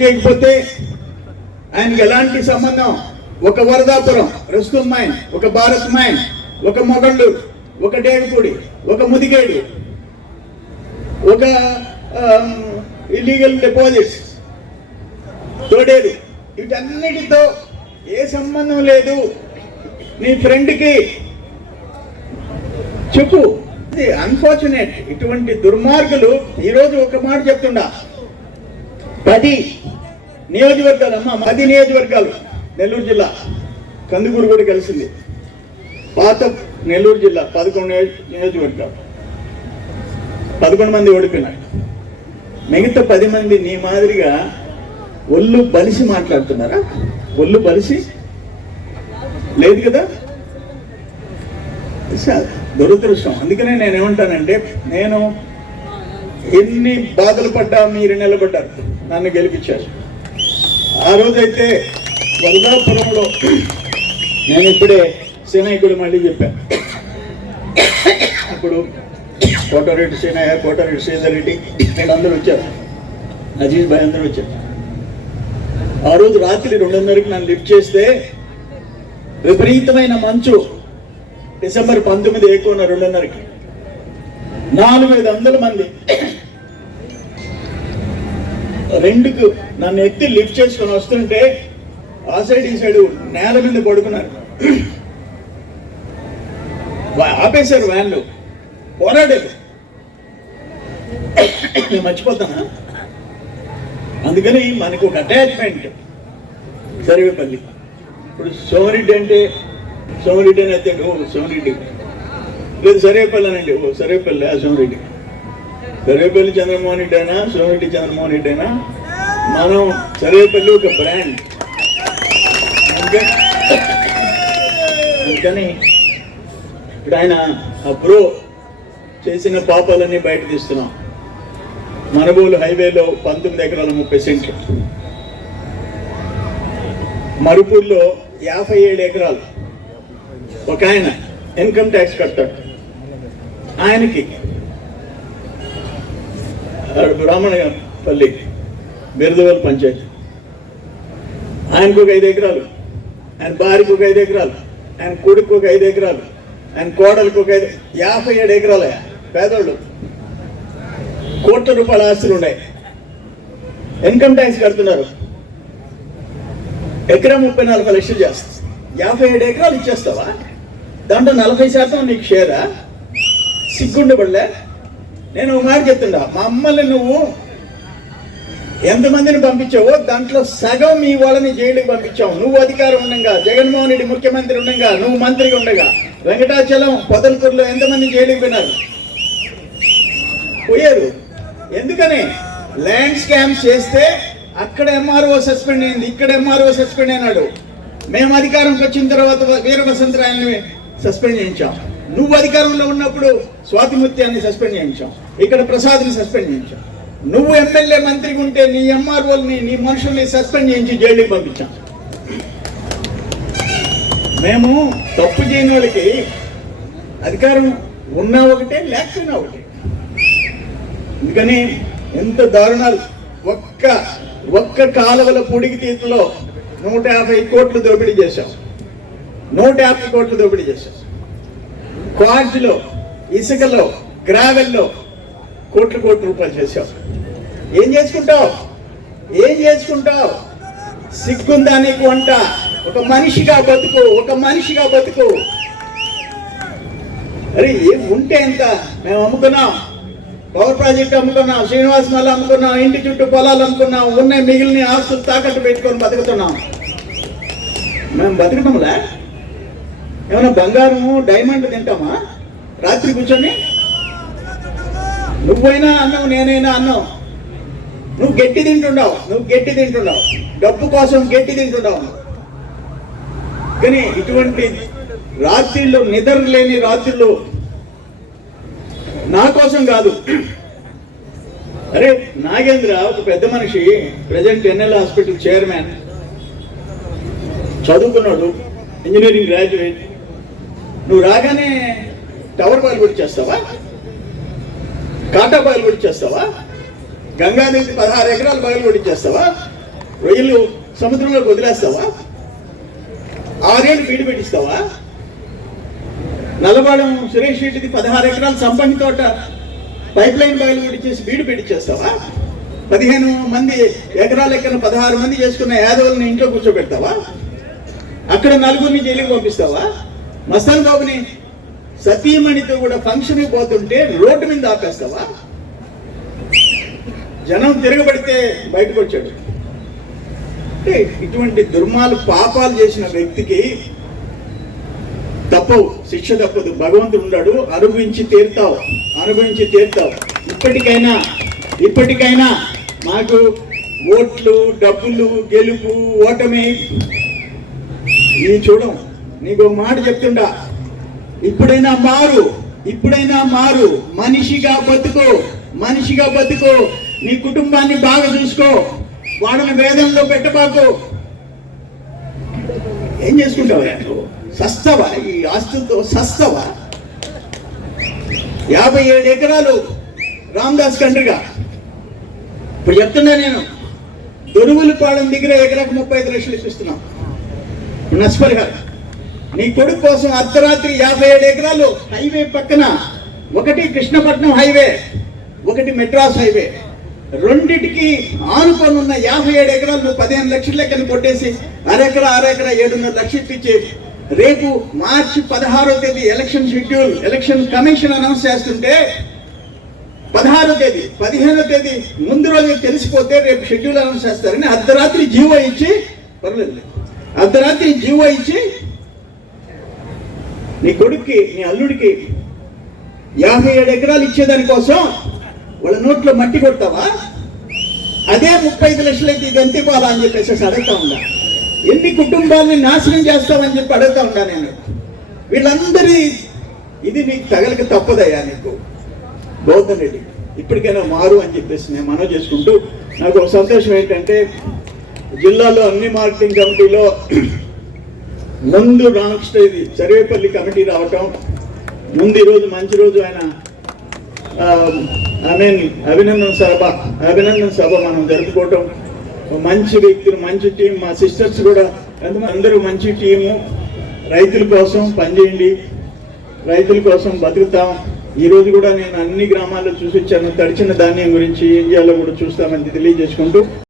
చేయకపోతే ఆయనకి ఎలాంటి సంబంధం? ఒక వరదాపురం రస్తుం మైన్, ఒక భారత్ మైన్, ఒక మొగళ్ళు, ఒక డేగపూడి, ఒక ముదిగేడు, ఒక ఇల్లీగల్ డిపాజిట్స్ తోడేరు, వీటన్నిటితో ఏ సంబంధం లేదు. నీ ఫ్రెండ్కి చెప్పు. అన్ఫార్చునేట్ ఇటువంటి దుర్మార్గులు. ఈరోజు ఒక మాట చెప్తుండా, 10 నియోజకవర్గాలు అమ్మ, 10 నియోజకవర్గాలు నెల్లూరు జిల్లా కందుకూరు కూడా కలిసింది. పాత నెల్లూరు జిల్లా 11 నియోజకవర్గాలు, 11 మంది ఓడిపోయినారు. మిగతా 10 మంది నీ మాదిరిగా ఒళ్ళు బలిసి మాట్లాడుతున్నారా? ఒళ్ళు బలిసి లేదు కదా, దురదృష్టం. అందుకనే నేనేమంటానంటే, నేను ఎన్ని బాధలు పడ్డా మీరు నిలబడ్డారు, నన్ను గెలిపించారు. ఆ రోజైతే వరదాపురంలో నేను ఇప్పుడే సేనాయకుడు మళ్ళీ చెప్పాను. అప్పుడు కోటారెడ్డి సేనయ్య, కోటారెడ్డి శ్రీధర్ రెడ్డి, వీళ్ళందరూ వచ్చారు, అజీజ్ భాయ్ అందరూ వచ్చారు. ఆ రోజు రాత్రి 2:30కి నన్ను లిఫ్ట్ చేస్తే విపరీతమైన మంచు, డిసెంబర్ 19 ఎక్కువ 2:30కి 400 మంది రెండుకు నన్ను ఎత్తి లిఫ్ట్ చేసుకొని వస్తుంటే ఆ సైడ్ ఈ సైడ్ నేల మీద పడుకున్నారు. ఆపేశారు వ్యాన్లు, పోరాడారు. నేను మర్చిపోతానా? అందుకని మనకు ఒక అటాచ్మెంట్. సర్వేపల్లి ఇప్పుడు సోమిరెడ్డి అంటే సోమిరెడ్డి అని ఎత్తాడు, ఓ సోమిరెడ్డి. లేదు సర్వేపల్లి అనండి, ఓ సర్వేపల్లి సోమిరెడ్డి. సర్వేపల్లి చంద్రమోహన్ రెడ్డి అయినా సోమిరెడ్డి చంద్రమోహన్ రెడ్డి అయినా మనం సర్వేపల్లి ఒక బ్రాండ్. అందుకని ఇప్పుడు ఆయన ఆ బ్రో చేసిన పాపాలన్నీ బయట తీస్తున్నాం. మనబోలు హైవేలో 19 ఎకరాల 30 సెంట్లు, మరుపూర్లో 57 ఎకరాలు. ఒక ఆయన ఇన్కమ్ ట్యాక్స్ కడతాడు, ఆయనకి బ్రాహ్మణపల్లి బిరుదువల్ పంచాయతీ, ఆయనకు ఒక 5 ఎకరాలు, ఆయన భార్యకు ఒక 5 ఎకరాలు, ఆయన కొడుకు ఒక 5 ఎకరాలు, ఆయన కోడలకు ఒక 57 ఎకరాలు. పేదోళ్ళు కోట్ల రూపాయల ఆస్తులు ఉన్నాయి, ఇన్కమ్ ట్యాక్స్ కడుతున్నారు. ఎకరా 34 లక్షలు చేస్తుంది. 57 ఎకరాలు ఇచ్చేస్తావా? దాంట్లో 40% నీకు షేరా? సిగ్గుండబడలే? నేను ఒక మాట చెప్తుండా, మా అమ్మల్ని నువ్వు ఎంతమందిని పంపించావో దాంట్లో సగం మీ వాళ్ళని జైలుకి పంపించావు. నువ్వు అధికారం ఉండగా, జగన్మోహన్ రెడ్డి ముఖ్యమంత్రి ఉండగా, నువ్వు మంత్రిగా ఉండగా, వెంకటాచలం పొదలకూరులో ఎంతమంది జైలుకి పోయినారు? పోయారు. ఎందుకని? ల్యాండ్ స్కామ్స్ చేస్తే అక్కడ ఎంఆర్ఓ సస్పెండ్ అయింది, ఇక్కడ ఎంఆర్ఓ సస్పెండ్ అయినాడు. మేము అధికారంకి వచ్చిన తర్వాత వీరవసంతరాయన్ని సస్పెండ్ చేయించాం. నువ్వు అధికారంలో ఉన్నప్పుడు స్వాతిముత్యాన్ని సస్పెండ్ చేయించాం, ఇక్కడ ప్రసాద్ని సస్పెండ్ చేయించాం. నువ్వు ఎమ్మెల్యే మంత్రిగా ఉంటే నీ ఎంఆర్ఓల్ని, నీ మనుషుల్ని సస్పెండ్ చేయించి జైలుకి పంపించాం. మేము తప్పు చేయని వాళ్ళకి అధికారం ఉన్నా ఒకటే, లేకపోయినా ఒకటే. అందుకని ఎంత దారుణాలు. ఒక్క కాలువల పొడికి తీతలో 150 కోట్లు దోపిడీ చేశాం, 150 కోట్లు దోపిడీ చేశాం. క్వార్జ్లో, ఇసుకలో, గ్రావెల్లో కోట్ల రూపాయలు చేశావు. ఏం చేసుకుంటావు? ఏం చేసుకుంటావు? సిగ్గుందా నీకు? అంట ఒక మనిషిగా బతుకు, ఒక మనిషిగా బతుకు. అరే ఏం ఉంటే ఎంత? మేము అమ్ముకున్నాం, పవర్ ప్రాజెక్ట్ అమ్ముకున్నాం, శ్రీనివాస్ మల్ల అమ్ముకున్నాం, ఇంటి చుట్టూ పొలాలు అమ్ముకున్నాం, ఉన్న మిగిలిన ఆస్తులు తాకట్టు పెట్టుకొని బతుకుతున్నాం. మేము బతకటంలా ఏమైనా బంగారము డైమండ్ తింటామా రాత్రి కూర్చొని? నువ్వైనా అన్నావు, నేనైనా అన్నావు. నువ్వు గట్టి తింటున్నావు, డబ్బు కోసం గట్టి తింటున్నావు. కానీ ఇటువంటి రాత్రిలో నిద్ర లేని రాత్రిలో నా కోసం కాదు. అరే నాగేంద్ర ఒక పెద్ద మనిషి, ప్రజెంట్ ఎన్ఎల్ హాస్పిటల్ చైర్మన్, చదువుకున్నాడు, ఇంజనీరింగ్ గ్రాడ్యుయేట్. నువ్వు రాగానే టవర్ బాయిల్ కూడా చేస్తావా? కాటా బాయిల్ కూడా చేస్తావా? గంగానది 16 ఎకరాలు బాయిల్ కూడా చేస్తావా? రొయ్యలు సముద్రంలోకి వదిలేస్తావా? 6 ఏళ్ళు బీడు పెట్టిస్తావా? నల్లబాడం సురేష్ రెడ్డిది 16 ఎకరాలు సంపంగి తోట పైప్ లైన్ బాయిల్ కూడా చేసి బీడు పెట్టించేస్తావా? 15 మంది ఎకరాలు ఎక్కడ 16 మంది చేసుకున్న యాదవుల్ని ఇంట్లో కూర్చోబెడతావా? అక్కడ 4 జైలుకి పంపిస్తావా? మస్తాన్ బాబుని సతీమణితో కూడా ఫంక్షన్ పోతుంటే రోడ్డు మీద ఆపేస్తావా? జనం తిరగబడితే బయటకు వచ్చాడు. అంటే ఇటువంటి దుర్మాలు పాపాలు చేసిన వ్యక్తికి తప్పవు, శిక్ష తప్పదు. భగవంతుడు ఉన్నాడు, అనుభవించి తీరుతావు. ఇప్పటికైనా మాకు ఓట్లు, డబ్బులు, గెలుపు, ఓటమి ఇవి చూడం. నీకు ఒక మాట చెప్తుండా, ఇప్పుడైనా మారు, మనిషిగా బతుకో, నీ కుటుంబాన్ని బాగా చూసుకో, వాళ్ళని వేదంలో పెట్టబాకు. ఏం చేసుకుంటావా? సస్తవా? ఈ ఆస్తులతో సస్తవా? 57 ఎకరాలు రామదాస్ కండ్రిగా. ఇప్పుడు చెప్తున్నా నేను, దొరువులపాలెం దగ్గర ఎకరాకు 35 లక్షలు ఇస్తున్నాం నష్టపరిహారం. నీ కొడుకు కోసం అర్ధరాత్రి 57 ఎకరాలు హైవే పక్కన, ఒకటి కృష్ణపట్నం హైవే, ఒకటి మెడ్రాస్ హైవే, రెండిటికి ఆనుకొని ఉన్న 57 ఎకరాలు నువ్వు 15 లక్షల లెక్కన కొట్టేసి అరెకరా 7.5 లక్షలు ఇప్పించి రేపు మార్చి 16వ తేదీ ఎలక్షన్ కమిషన్ అనౌన్స్ చేస్తుంటే 16వ తేదీ 15వ తేదీ ముందు రోజు తెలిసిపోతే రేపు షెడ్యూల్ అనౌన్స్ చేస్తారని అర్ధరాత్రి జీవో ఇచ్చి నీ కొడుక్కి, నీ అల్లుడికి 57 ఎకరాలు ఇచ్చేదానికోసం వాళ్ళ నోట్లో మట్టి కొడతావా? అదే 35 లక్షలు అయితే ఇది ఎంత ఇవ్వాలా అని చెప్పేసి అడుగుతా ఉందా? ఎన్ని కుటుంబాలని నాశనం చేస్తావని చెప్పి అడుగుతా ఉందా నేను. వీళ్ళందరి ఇది నీకు తగలక తప్పదయ్యా నీకు. గౌతమ్ రెడ్డి ఇప్పటికైనా మారు అని చెప్పేసి నేను మనవి చేసుకుంటూ, నాకు ఒక సంతోషం ఏంటంటే జిల్లాలో అన్ని మార్కెటింగ్ కమిటీలో ముందు రామకృష్ణ ఇది సర్వేపల్లి కమిటీ రావటం, ముందు ఈరోజు మంచి రోజు ఆయన అభినందన సభ మనం జరుపుకోవటం. మంచి వ్యక్తులు, మంచి టీం, మా సిస్టర్స్ కూడా అందరూ మంచి టీము. రైతుల కోసం పనిచేయండి, రైతుల కోసం బతుకుతాం. ఈరోజు కూడా నేను అన్ని గ్రామాల్లో చూసి వచ్చాను. తడిచిన ధాన్యం గురించి ఏం చేయాలో కూడా చూస్తామని తెలియజేసుకుంటూ